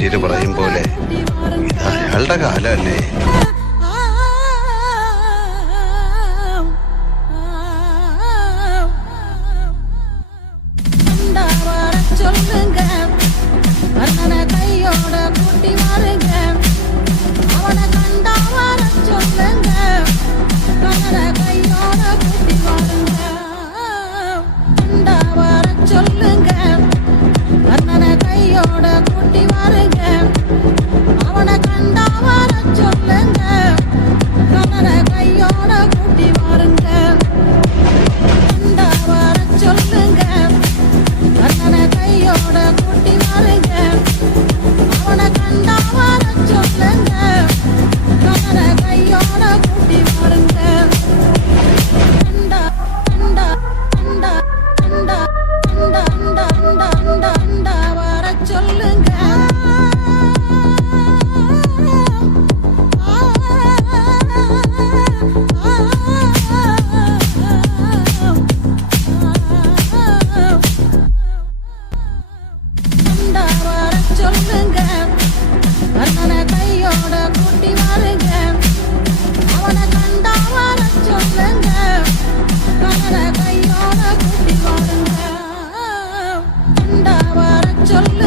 ആര്യര് പറയും പോലെ ഇത് അയാളുടെ കാലല്ലേ. சொல்லுங்க கண்ணனை கையோட கூட்டி வாருங்க, அவனை கண்டா வர சொல்லுங்க, கண்ணனை கையோட கூட்டி வாருங்க, கண்டா வர சொல்லுங்க, கண்ணனை கையோட கூட்டி வாருங்க, அவனை கண்டா வர சொல்லுங்க, கண்ணனை கையோட கூட்டி வாருங்க, கண்டா வர சொல்லுங்க, கண்ணனை கையோட கூட்டி வாருங்க, அவனை கண்டா வர சொல்லுங்க, கண்ணனை கையோட கூட்டி வாருங்க, கண்டா கண்டா கண்டா கண்டா கண்டா கண்டா கண்டா கண்டா கண்டா வர சொல்லுங்க. கண்டா வர சொல்லுங்க, கண்ணனை கையோட கூட்டி வாருங்க, அவனை கண்டா வர சொல்லுங்க, கண்ணனை கையோட கூட்டி வாருங்க, கண்டா வர சொல்லுங்க.